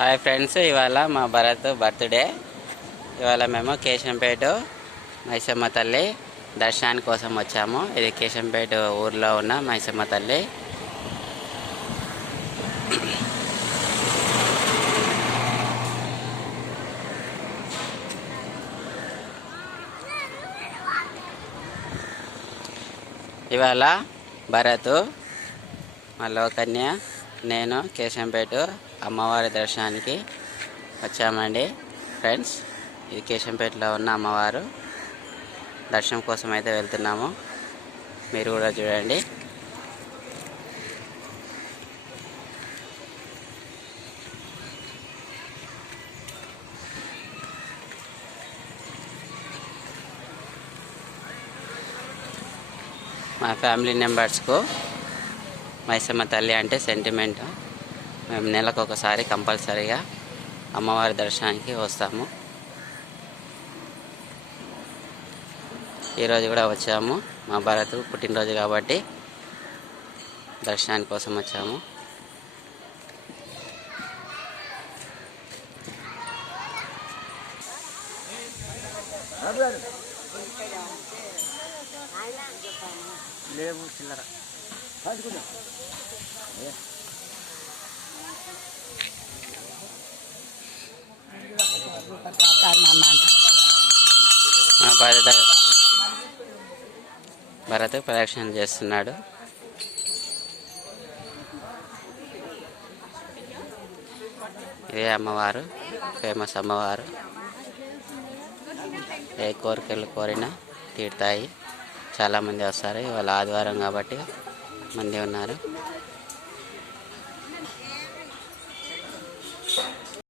Hi friends, ఇవాళ మా Bharat birthday. ఇవాళ మేము కేశంపేట మైసమ్మ తల్లి దర్శనాని కోసం వచ్చాము. ఇది కేశంపేట ఊర్లో ఉన్న మైసమ్మ తల్లి. ఇవాళ భరత్, మా లోకన్య, నేను కేశంపేట అమ్మవారి దర్శనానికి వచ్చామండి ఫ్రెండ్స్. ఇది కేశంపేటలో ఉన్న అమ్మవారు. దర్శనం కోసం అయితే వెళ్తున్నాము, మీరు కూడా చూడండి. మా ఫ్యామిలీ మెంబర్స్కు మైసమ్మ తల్లి అంటే సెంటిమెంట్. మేము నెలకు ఒకసారి కంపల్సరీగా అమ్మవారి దర్శనానికి వస్తాము. ఈరోజు కూడా వచ్చాము. మా భరత్ పుట్టినరోజు కాబట్టి దర్శనాని కోసం వచ్చాము. లేవు చిల్లర మా భరత్ ప్రదక్షిణ చేస్తున్నాడు. ఇదే అమ్మవారు, ఫేమస్ అమ్మవారు. ఏ కోరికలు కోరినా తీరుతాయి. చాలామంది వస్తారు. ఇవాళ ఆదివారం కాబట్టి మంది ఉన్నారు.